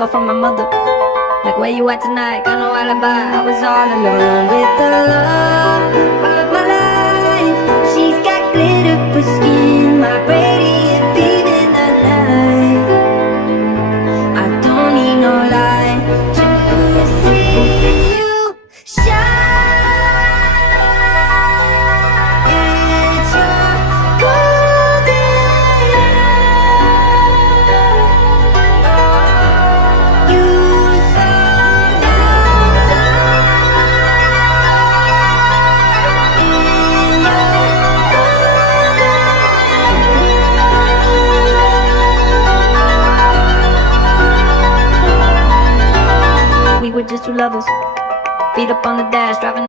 call from my mother, like, where you at tonight? Got no alibi. I was all alone with the love of my life. She's got glitter for skin, my radiant beam in the night. I don't need no light to see you shine. It's your golden hour. You slow down time in your golden hour. We were just two lovers, feet up on the dash, driving